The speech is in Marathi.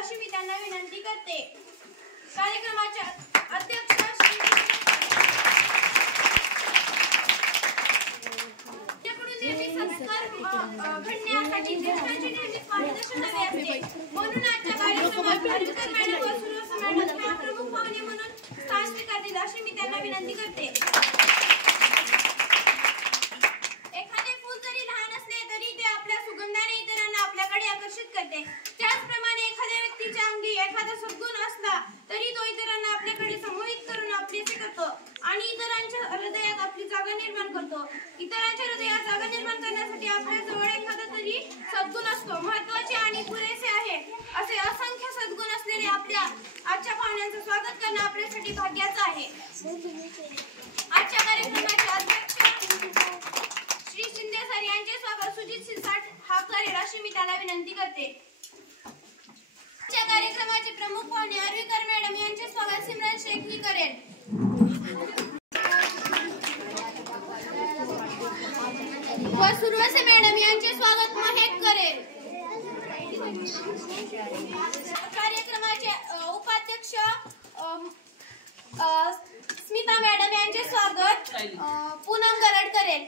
अशी मी त्यांना विनंती करते। कार्यक्रमाच्या अध्यक्ष संस्कार घडण्यासाठी ज्येष्ठांचे नेहमीच मार्गदर्शन हवे असते, म्हणून आजच्या कार्यक्रमात आरुकर मॅडम व सुरस मॅडम ह्या प्रमुख पाहुणे म्हणून स्थान स्वीकारतील अशी मी त्यांना विनंती करते। एखादे फूल जरी लहान असले तरी ते आपल्या सुगंधाने इतरांना आपल्याकडे आकर्षित करते। त्याचप्रमाणे एखाद्या व्यक्तीच्या अंगी एखादा सद्गुण असला तरी तो इतरांना आपल्याकडे समोहित करून आपलेसे करतो आणि इतरांच्या हृदयात आपली जागा निर्माण करतो। इतरांच्या हृदयात जागा निर्माण करण्यासाठी आपल्या जवळ एखादा तरी सद्गुण असतो। महत्त्वाचे आणि पुरेसे आहे असे असंख्य सद्गुण असलेले आपल्या आजच्या पाहुण्यांचं स्वागत करणं आपल्यासाठी भाग्याचं आहे। आजच्या कार्यक्रमाचे अध्यक्ष श्री शिंदे सर यांचे स्वागत सुजित सिरसाट हा करेल अशी मी त्याला विनंती करते। आजच्या कार्यक्रमाचे प्रमुख पाहुणे आरुकर मॅडम यांचे स्वागत सिमरन शेख ही करेल। व सुरवसे मॅडम यांचे स्वागत महेक करेल। कार्यक्रमाचे उपाध्यक्ष स्मिता मॅडम यांचे स्वागत पूनम गरड करेल।